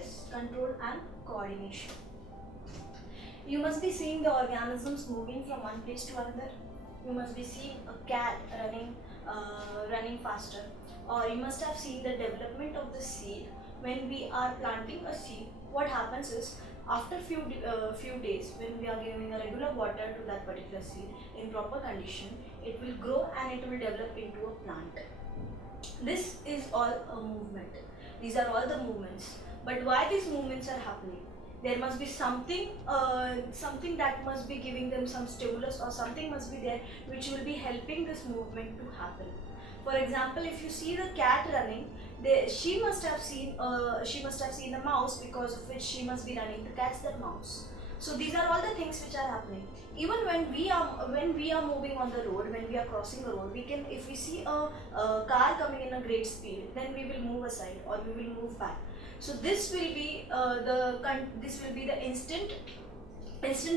is control and coordination. You must be seeing the organisms moving from one place to another. You must be seeing a cat running faster, or you must have seen the development of the seed. When we are planting a seed, what happens is after few days, when we are giving a regular water to that particular seed in proper condition, it will grow and it will develop into a plant. This is all a movement. These are all the movements. But why these movements are happening? There must be something that must be giving them some stimulus, or something must be there which will be helping this movement to happen. For example, if you see the cat running, she must have seen a mouse, because of which she must be running to catch that mouse. So these are all the things which are happening. Even when we are moving on the road, when we are crossing the road, we can, if we see a car coming in a great speed, then we will move aside or we will move back. So this will be the instant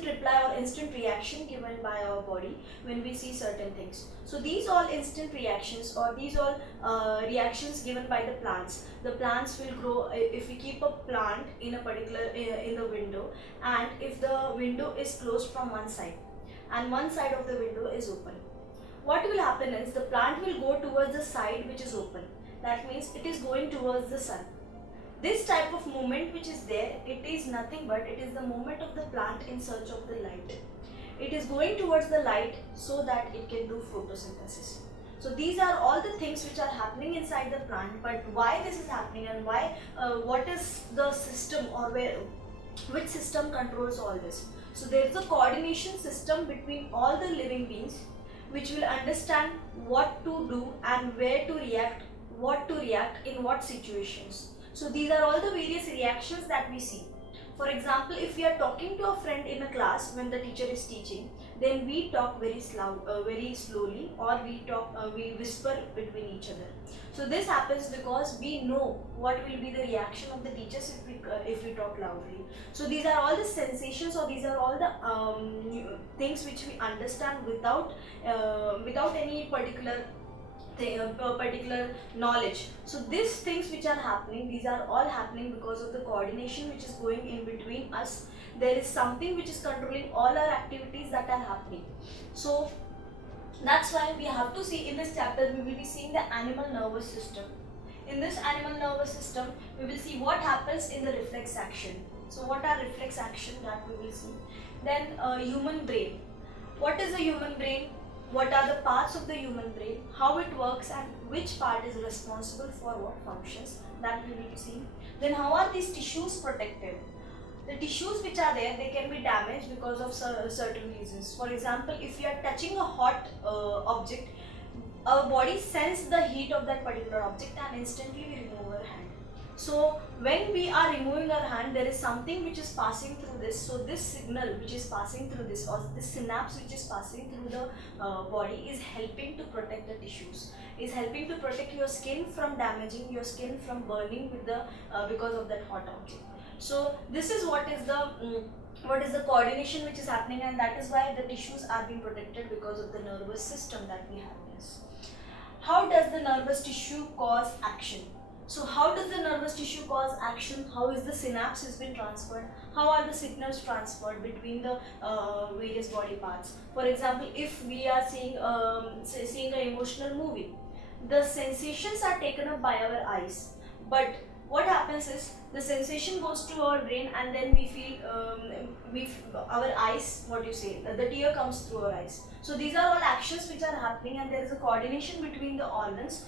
reply or instant reaction given by our body when we see certain things. So these all instant reactions, or these all reactions given by the plants. The plants will grow if we keep a plant in a particular in the window, and if the window is closed from one side and one side of the window is open, what will happen is the plant will go towards the side which is open. That means it is going towards the sun. This type of movement which is there, it is nothing but it is the movement of the plant in search of the light. It is going towards the light so that it can do photosynthesis. So these are all the things which are happening inside the plant. But why this is happening, and why, what is the system, or which system controls all this? So there is a coordination system between all the living beings which will understand what to do and where to react, what to react in what situations. So these are all the various reactions that we see. For example, if we are talking to a friend in a class when the teacher is teaching, then we talk very slowly, or we whisper between each other. So this happens because we know what will be the reaction of the teachers if we talk loudly. So these are all the sensations, or these are all the things which we understand without any particular knowledge. So these things which are happening, these are all happening because of the coordination which is going in between us. There is something which is controlling all our activities that are happening. So that's why we have to see in this chapter, we will be seeing the animal nervous system. In this animal nervous system, we will see what happens in the reflex action. So what are reflex action that we will see. Then human brain. What is the human brain? What are the parts of the human brain, how it works, and which part is responsible for what functions, that we will see. Then how are these tissues protected? The tissues which are there, they can be damaged because of certain reasons. For example, if you are touching a hot object, our body senses the heat of that particular object and instantly we remove our hand. So when we are removing our hand, there is something which is passing through this. So this signal which is passing through this, or this synapse which is passing through the body, is helping to protect the tissues, is helping to protect your skin from damaging, your skin from burning with the because of that hot object. So this is what is the coordination which is happening, and that is why the tissues are being protected because of the nervous system that we have. Yes. How does the nervous tissue cause action? So how does the nervous tissue cause action? How is the synapse has been transferred? How are the signals transferred between the various body parts? For example, if we are seeing an emotional movie, the sensations are taken up by our eyes. But what happens is the sensation goes to our brain, and then we feel our eyes, what you say, the tear comes through our eyes. So these are all actions which are happening, and there is a coordination between the organs.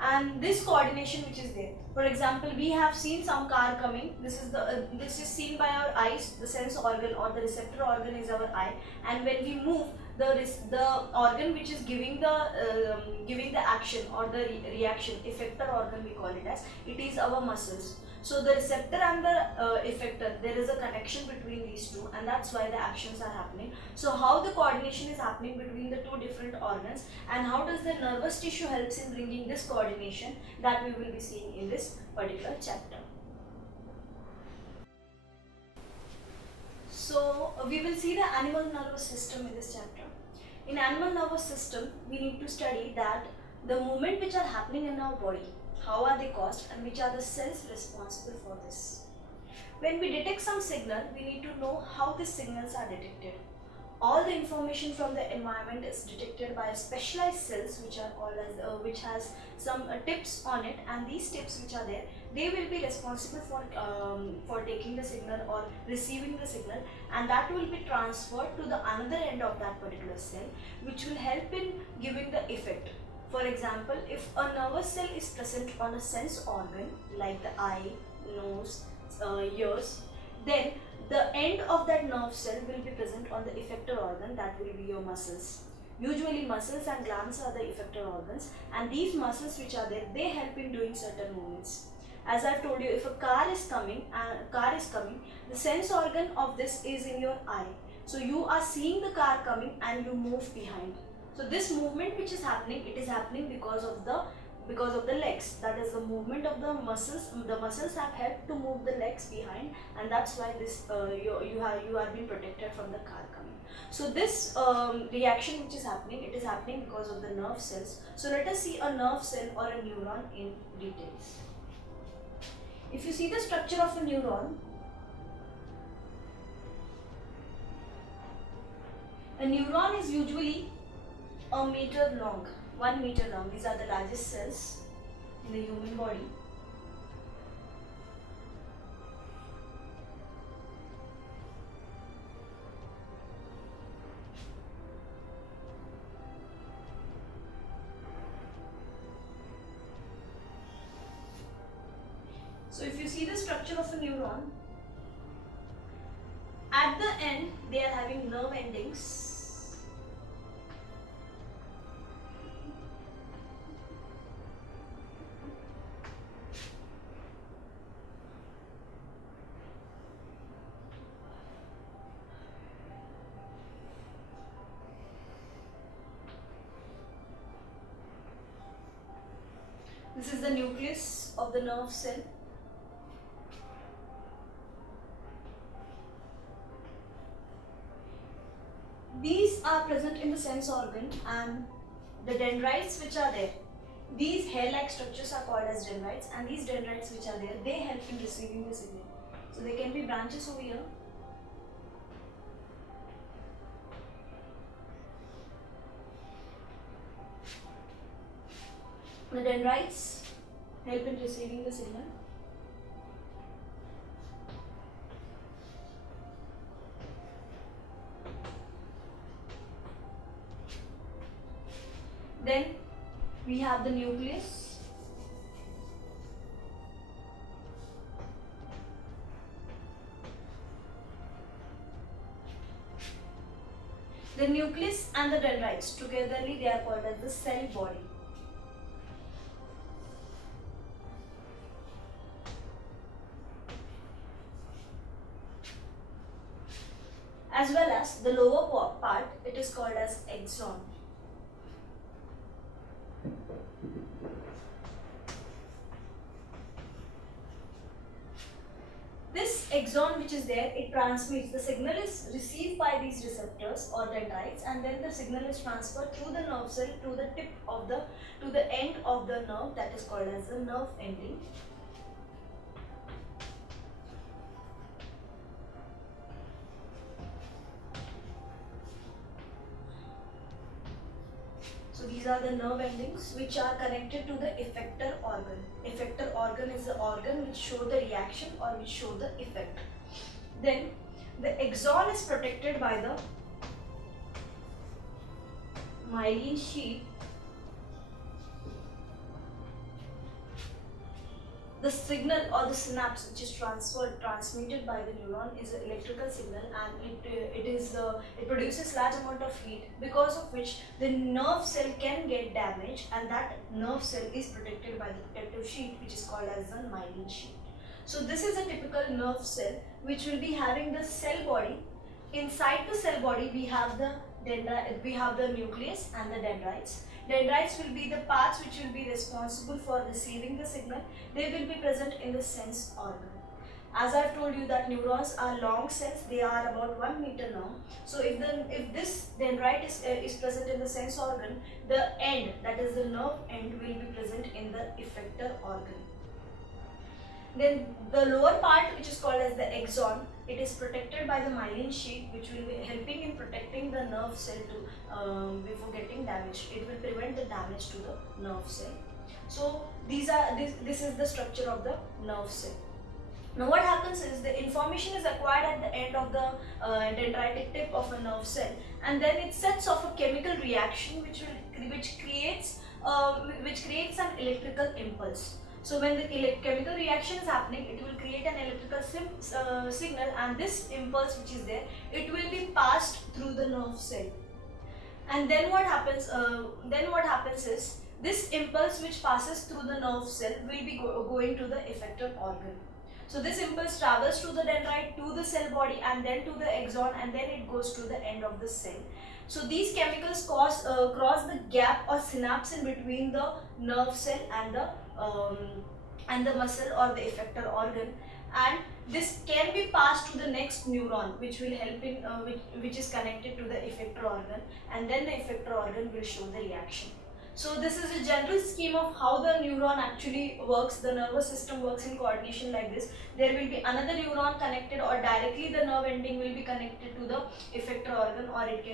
And this coordination which is there, for example, we have seen some car coming. This is seen by our eyes. The sense organ or the receptor organ is our eye, and when we move, the organ which is giving the action or the reaction, effector organ we call it as, it is our muscles. So the receptor and the effector, there is a connection between these two, and that's why the actions are happening. So how the coordination is happening between the two different organs, and how does the nervous tissue helps in bringing this coordination, that we will be seeing in this particular chapter. So we will see the animal nervous system in this chapter. In animal nervous system, we need to study that the movement which are happening in our body, how are they caused, and which are the cells responsible for this. When we detect some signal, we need to know how these signals are detected. All the information from the environment is detected by specialized cells which are called as which has some tips on it, and these tips which are there, they will be responsible for taking the signal or receiving the signal, and that will be transferred to the another end of that particular cell, which will help in giving the effect. For example, if a nervous cell is present on a sense organ like the eye, nose, ears, then the end of that nerve cell will be present on the effector organ, that will be your muscles. Usually muscles and glands are the effector organs, and these muscles which are there, they help in doing certain movements. As I've told you, if a car is coming, the sense organ of this is in your eye. So you are seeing the car coming and you move behind. So this movement which is happening, it is happening because of the legs. That is the movement of the muscles. The muscles have helped to move the legs behind, and that's why this you are being protected from the car coming. So this reaction which is happening, it is happening because of the nerve cells. So let us see a nerve cell or a neuron in details. If you see the structure of a neuron, a neuron is usually a meter long, 1 meter long. These are the largest cells in the human body. So if you see the structure of a neuron, at the end they are having nerve endings. This is the nucleus of the nerve cell. These are present in the sense organ, and the dendrites which are there, these hair-like structures are called as dendrites, and these dendrites which are there, they help in receiving the signal. So there can be branches over here. The dendrites help in receiving the signal. Then we have the nucleus. The nucleus and the dendrites togetherly, they are called as the cell body. As well as the lower part, it is called as axon. This axon which is there, it transmits, the signal is received by these receptors or dendrites, and then the signal is transferred through the nerve cell to the tip of to the end of the nerve, that is called as the nerve ending. So these are the nerve endings which are connected to the effector organ. Effector organ is the organ which show the reaction or which show the effect. Then the axon is protected by the myelin sheath. The signal or the synapse which is transmitted by the neuron is an electrical signal, and it produces large amount of heat, because of which the nerve cell can get damaged, and that nerve cell is protected by the protective sheath which is called as the myelin sheath. So this is a typical nerve cell which will be having the cell body. Inside the cell body we have the nucleus and the dendrites. Dendrites will be the parts which will be responsible for receiving the signal. They will be present in the sense organ. As I've told you that neurons are long cells, they are about 1 meter long. So if this dendrite is present in the sense organ, the end, that is the nerve end, will be present in the effector organ. Then the lower part, which is called as the axon, it is protected by the myelin sheath, which will be helping in protecting the nerve cell to before getting damaged. It will prevent the damage to the nerve cell. So this is the structure of the nerve cell. Now what happens is the information is acquired at the end of the dendritic tip of a nerve cell, and then it sets off a chemical reaction which creates an electrical impulse. So when the chemical reaction is happening, it will create an electrical signal, and this impulse which is there, it will be passed through the nerve cell. And then what happens? Is this impulse which passes through the nerve cell will be going to the effector organ. So this impulse travels to the dendrite, to the cell body, and then to the axon, and then it goes to the end of the cell. So these chemicals cross the gap or synapse in between the nerve cell and the muscle or the effector organ, and this can be passed to the next neuron, which will help in which is connected to the effector organ, and then the effector organ will show the reaction. So this is a general scheme of how the neuron actually works. The nervous system works in coordination like this. There will be another neuron connected, or directly the nerve ending will be connected to the effector organ, or it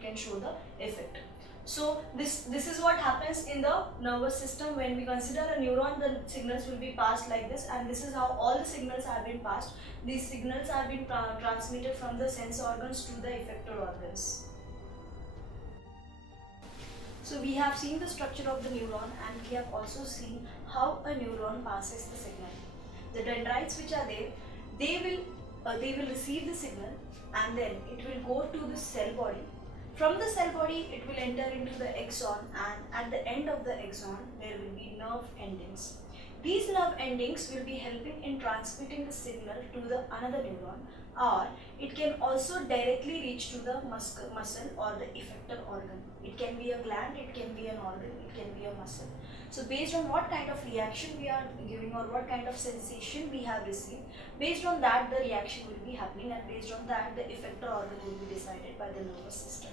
can show the effect. So this is what happens in the nervous system. When we consider a neuron, the signals will be passed like this, and this is how all the signals have been passed. These signals have been transmitted from the sense organs to the effector organs. So we have seen the structure of the neuron, and we have also seen how a neuron passes the signal. The dendrites which are there, they will receive the signal, and then it will go to the cell body. From the cell body, it will enter into the axon, and at the end of the axon, there will be nerve endings. These nerve endings will be helping in transmitting the signal to the another neuron, or it can also directly reach to the muscle or the effector organ. It can be a gland, it can be an organ, it can be a muscle. So based on what kind of reaction we are giving, or what kind of sensation we have received, based on that the reaction will be happening, and based on that the effector organ will be decided by the nervous system.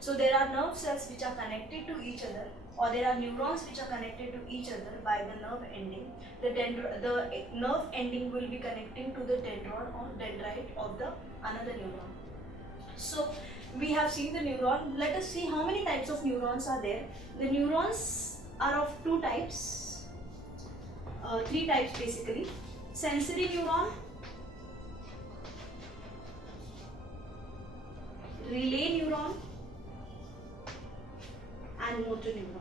So there are nerve cells which are connected to each other, or there are neurons which are connected to each other by the nerve ending. The nerve ending will be connecting to the dendron or dendrite of the another neuron. So we have seen the neuron. Let us see how many types of neurons are there. The neurons are of two types, three types basically: sensory neuron, relay neuron, and motor neuron.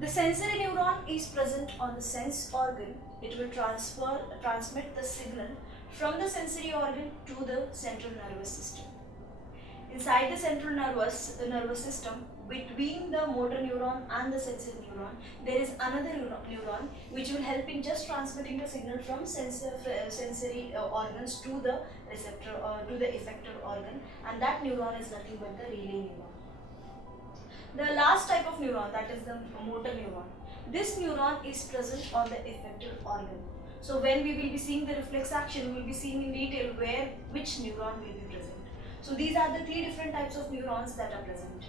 The sensory neuron is present on the sense organ. It will transmit the signal from the sensory organ to the central nervous system. Inside the central nervous system, between the motor neuron and the sensory neuron, there is another neuron which will help in just transmitting the signal from sensory organs to the receptor or to the effector organ, and that neuron is nothing but the relay neuron. The last type of neuron, that is the motor neuron. This neuron is present on the effector organ. So when we will be seeing the reflex action, we will be seeing in detail which neuron will be present. So these are the three different types of neurons that are present.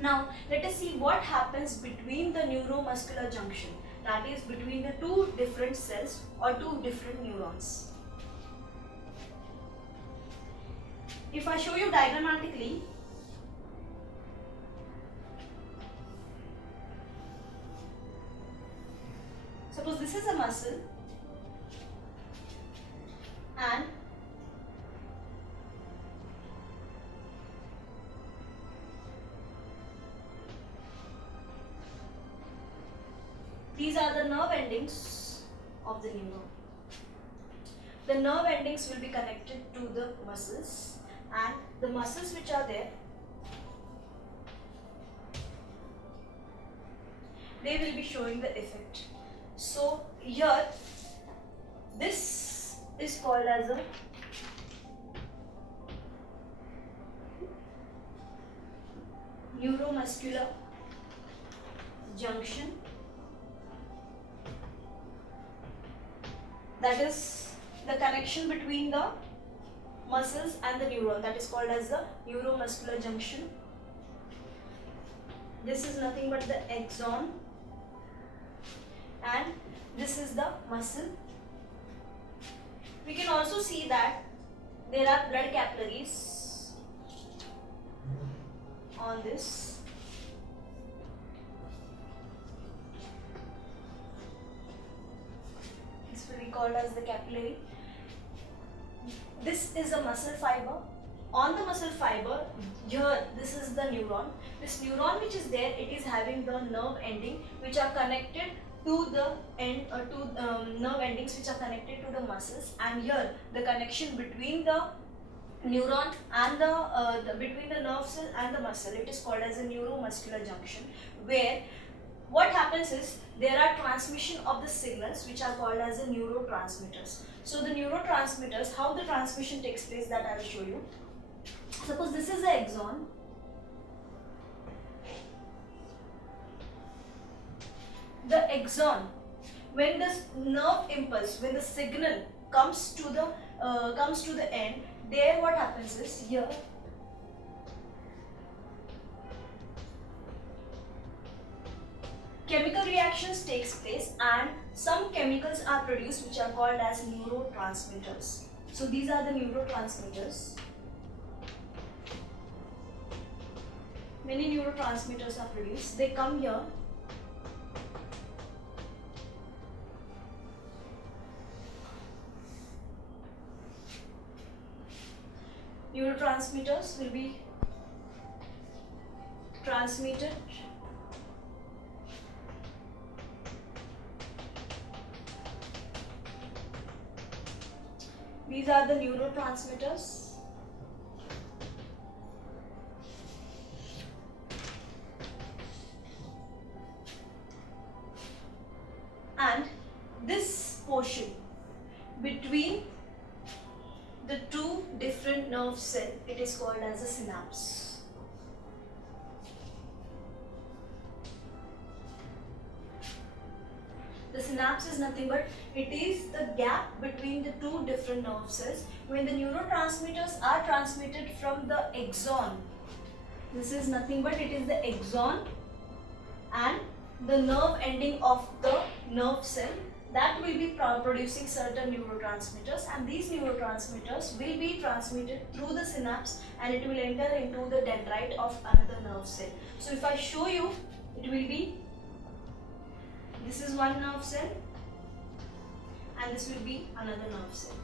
Now let us see what happens between the neuromuscular junction, that is between the two different cells or two different neurons. If I show you diagrammatically, suppose this is a muscle, and these are the nerve endings of the neuron. The nerve endings will be connected to the muscles, and the muscles which are there, they will be showing the effect. So here, this is called as a neuromuscular junction. That is the connection between the muscles and the neuron, that is called as the neuromuscular junction. This is nothing but the axon, and this is the muscle. We can also see that there are blood capillaries on this. This will be called as the capillary. This is a muscle fiber. On the muscle fiber, here this is the neuron. This neuron which is there, it is having the nerve ending which are connected to the end nerve endings which are connected to the muscles, and here the connection between the neuron and the between the nerve cell and the muscle, it is called as a neuromuscular junction, where what happens is there are transmission of the signals which are called as the neurotransmitters. So the neurotransmitters, how the transmission takes place, that I will show you. Suppose this is the axon. The axon, when the nerve impulse, when the signal comes to the end, there what happens is here chemical reactions takes place and some chemicals are produced which are called as neurotransmitters. So these are the neurotransmitters. Many neurotransmitters are produced. They come here. Neurotransmitters will be transmitted these are the neurotransmitters. And this portion between the two different nerve cells, it is called as a synapse. The synapse is nothing but it is the gap between the two different nerve cells. When the neurotransmitters are transmitted from the axon, this is nothing but it is the axon and the nerve ending of the nerve cell, that will be producing certain neurotransmitters, and these neurotransmitters will be transmitted through the synapse and it will enter into the dendrite of another nerve cell. So if I show you, it will be, this is one nerve cell and this will be another nerve cell.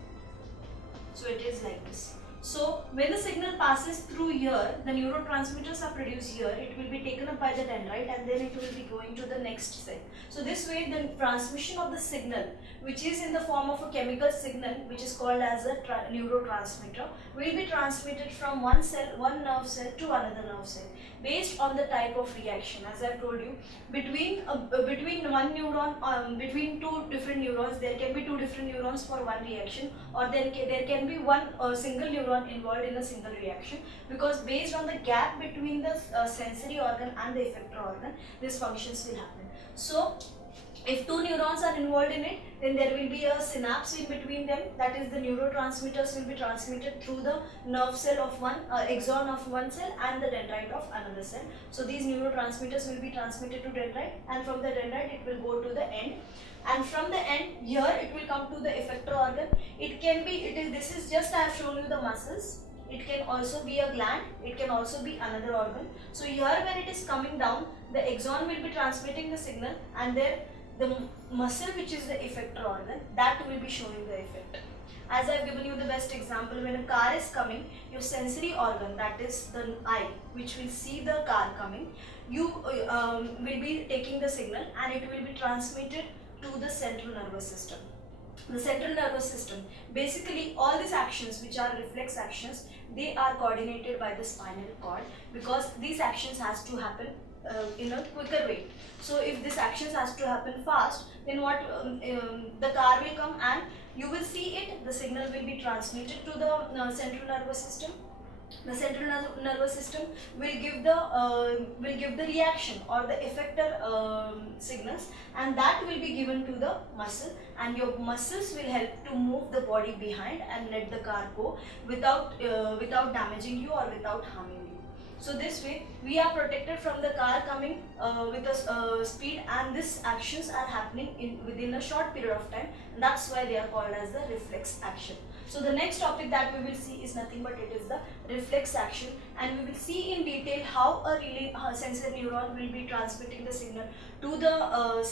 So it is like this. So when the signal passes through here, the neurotransmitters are produced here, it will be taken up by the dendrite and then it will be going to the next cell. So this way the transmission of the signal, which is in the form of a chemical signal which is called as a neurotransmitter, will be transmitted from one nerve cell to another nerve cell based on the type of reaction. As I have told you, between one neuron, between two different neurons, there can be two different neurons for one reaction, or there can be one single neuron involved in a single reaction, because based on the gap between the sensory organ and the effector organ, these functions will happen. So if two neurons are involved in it, then there will be a synapse in between them, that is the neurotransmitters will be transmitted through the nerve cell of one axon of one cell and the dendrite of another cell. So these neurotransmitters will be transmitted to dendrite, and from the dendrite it will go to the end, and from the end here it will come to the effector organ. It can be, this is just I have shown you the muscles. It can also be a gland, it can also be another organ. So here when it is coming down, the axon will be transmitting the signal, and there the muscle, which is the effector organ, that will be showing the effect. As I have given you the best example, when a car is coming, your sensory organ, that is the eye, which will see the car coming, you will be taking the signal and it will be transmitted to the central nervous system. The central nervous system, basically all these actions which are reflex actions, they are coordinated by the spinal cord, because these actions has to happen in a quicker way. So if this actions has to happen fast, then what the car will come and you will see it, the signal will be transmitted to the central nervous system. The central nervous system will give the reaction or the effector signals, and that will be given to the muscle, and your muscles will help to move the body behind and let the car go without damaging you or without harming you. So this way we are protected from the car coming with a speed, and these actions are happening within a short period of time, and that's why they are called as the reflex action. So the next topic that we will see is nothing but it is the reflex action, and we will see in detail how a relay sensory neuron will be transmitting the signal to the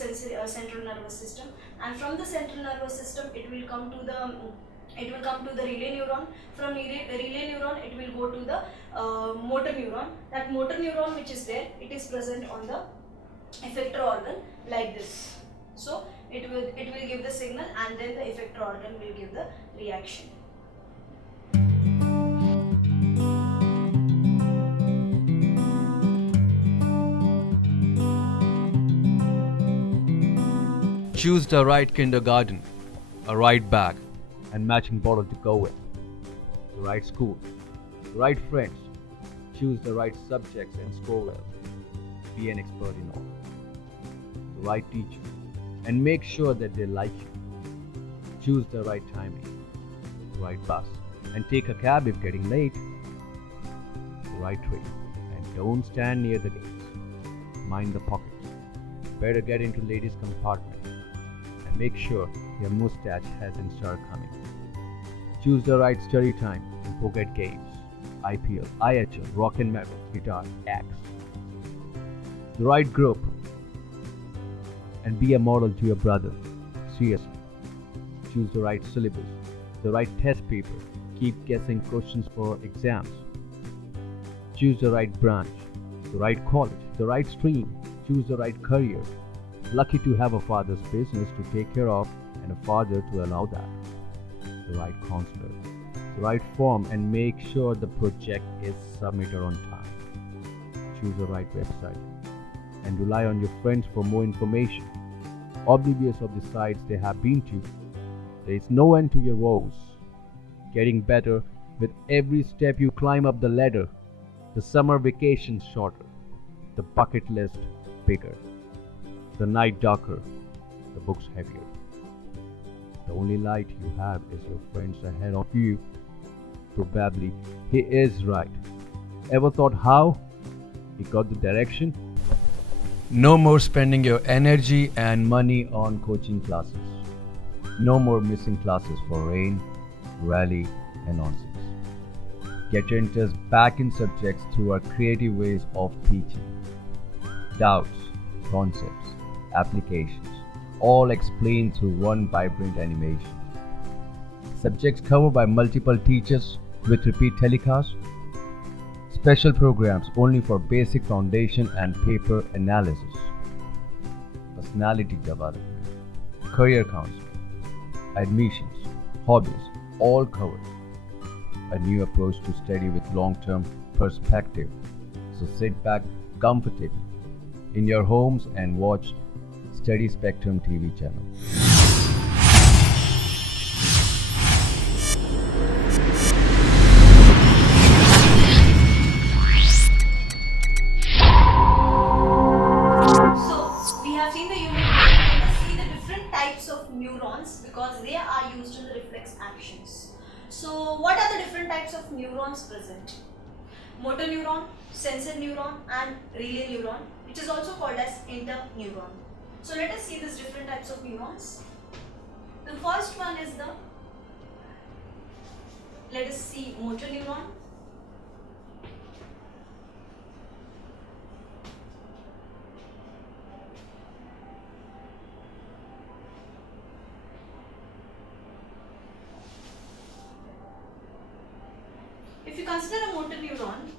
central nervous system, and from the central nervous system it will come to the relay neuron. From relay neuron it will go to the motor neuron. That motor neuron which is there, it is present on the effector organ like this. So it will give the signal, and then the effector organ will give the reaction. Choose the right kindergarten, a right bag, and matching bottle to go with. The right school, the right friends. Choose the right subjects and score well. Be an expert in all. The right teacher, and make sure that they like you. Choose the right timing, the right bus, and take a cab if getting late. The right train, and don't stand near the gates. Mind the pockets. Better get into ladies' compartment. Make sure your mustache hasn't started coming. Choose the right study time and forget games. IPL, IHL, rock and metal, guitar, X. The right group and be a model to your brother. Seriously. Choose the right syllabus, the right test paper. Keep guessing questions for exams. Choose the right branch, the right college, the right stream. Choose the right career. Lucky to have a father's business to take care of and a father to allow that. The right counselor, the right form, and make sure the project is submitted on time. Choose the right website and rely on your friends for more information. Oblivious of the sites they have been to, there is no end to your woes. Getting better with every step you climb up the ladder. The summer vacation shorter, the bucket list bigger. The night darker, the books heavier. The only light you have is your friends ahead of you. Probably he is right. Ever thought how he got the direction? No more spending your energy and money on coaching classes. No more missing classes for rain, rally, and nonsense. Get your interest back in subjects through our creative ways of teaching. Doubts, concepts, applications, all explained through one vibrant animation. Subjects covered by multiple teachers with repeat telecasts. Special programs only for basic foundation and paper analysis. Personality development, career counseling, admissions, hobbies, all covered. A new approach to study with long-term perspective. So sit back comfortably in your homes and watch Study Spectrum TV channel. So we have seen the unit. Let us see the different types of neurons because they are used in the reflex actions. So what are the different types of neurons present? Motor neuron, sensor neuron, and relay neuron, which is also called as interneuron. So let us see these different types of neurons. The first one is let us see motor neuron. If you consider a motor neuron,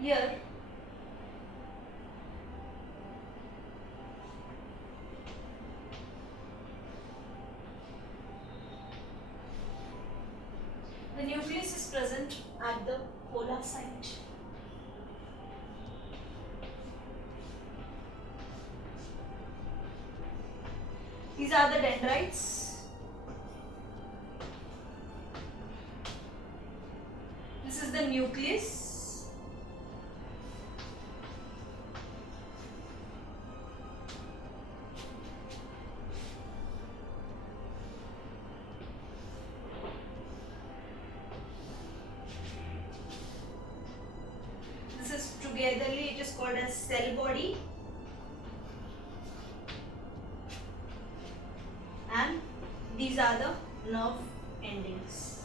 here the nucleus is present at the polar site. These are the dendrites. This is the nucleus. togetherly it is called as cell body, and these are the nerve endings.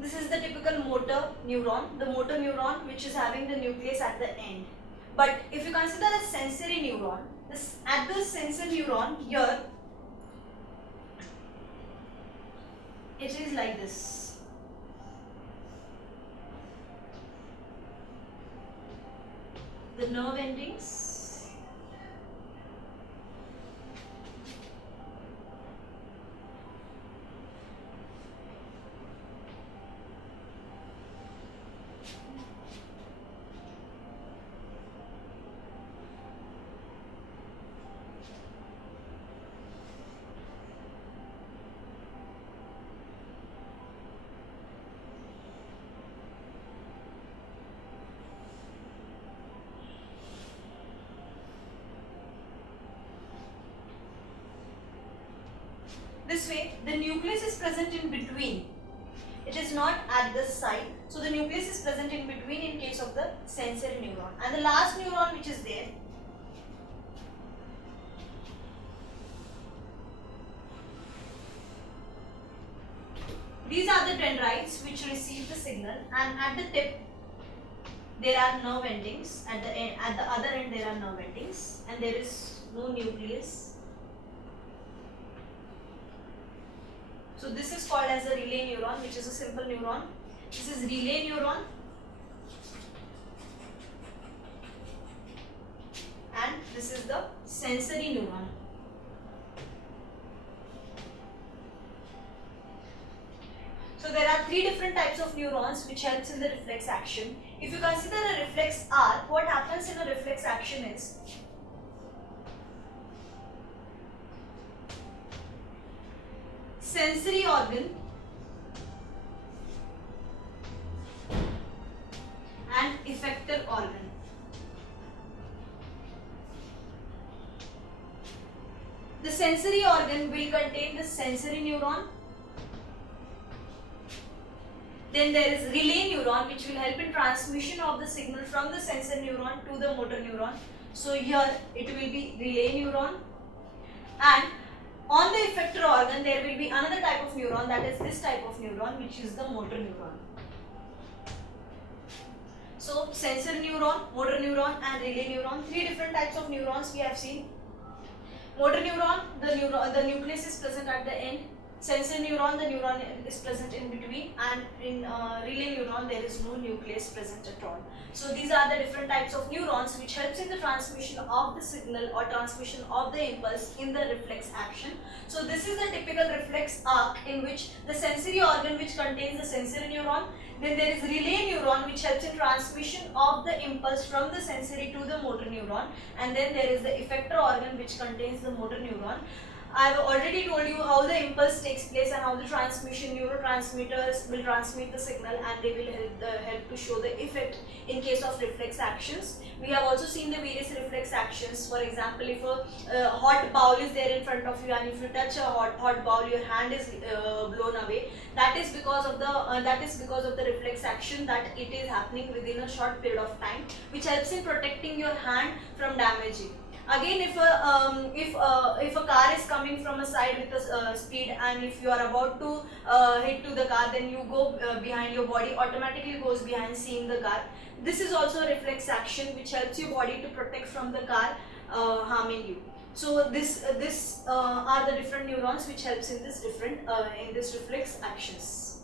This is the typical motor neuron, the motor neuron which is having the nucleus at the end. But if you consider a sensory neuron, at the sensory neuron here, it is like this. The nerve endings. This way, the nucleus is present in between. It is not at the side. So the nucleus is present in between in case of the sensory neuron. And the last neuron which is there, these are the dendrites which receive the signal, and at the tip there are nerve endings. At the other end there are nerve endings, and there is no nucleus. So this is called as a relay neuron, which is a simple neuron. This is relay neuron, and this is the sensory neuron. So there are three different types of neurons which helps in the reflex action. If you consider a reflex arc, what happens in a reflex action is, sensory organ and effector organ. The sensory organ will contain the sensory neuron. Then there is relay neuron which will help in transmission of the signal from the sensory neuron to the motor neuron. So here it will be relay neuron, and on the effector organ there will be another type of neuron, that is this type of neuron, which is the motor neuron. So sensory neuron, motor neuron and relay neuron, three different types of neurons we have seen. Motor neuron, the nucleus is present at the end. Sensory neuron, the neuron is present in between, and in relay neuron there is no nucleus present at all. So these are the different types of neurons which helps in the transmission of the signal or transmission of the impulse in the reflex action. So this is the typical reflex arc in which the sensory organ which contains the sensory neuron, then there is relay neuron which helps in transmission of the impulse from the sensory to the motor neuron, and then there is the effector organ which contains the motor neuron. I have already told you how the impulse takes place and how the transmission neurotransmitters will transmit the signal, and they will help to show the effect in case of reflex actions. We have also seen the various reflex actions. For example, if a hot bowl is there in front of you and if you touch a hot bowl, your hand is blown away. That is because of the reflex action, that it is happening within a short period of time, which helps in protecting your hand from damaging. Again, if a car is coming from a side with a speed, and if you are about to hit to the car, then you go behind, your body automatically goes behind seeing the car. This is also a reflex action which helps your body to protect from the car harming you. So this are the different neurons which helps in this reflex actions.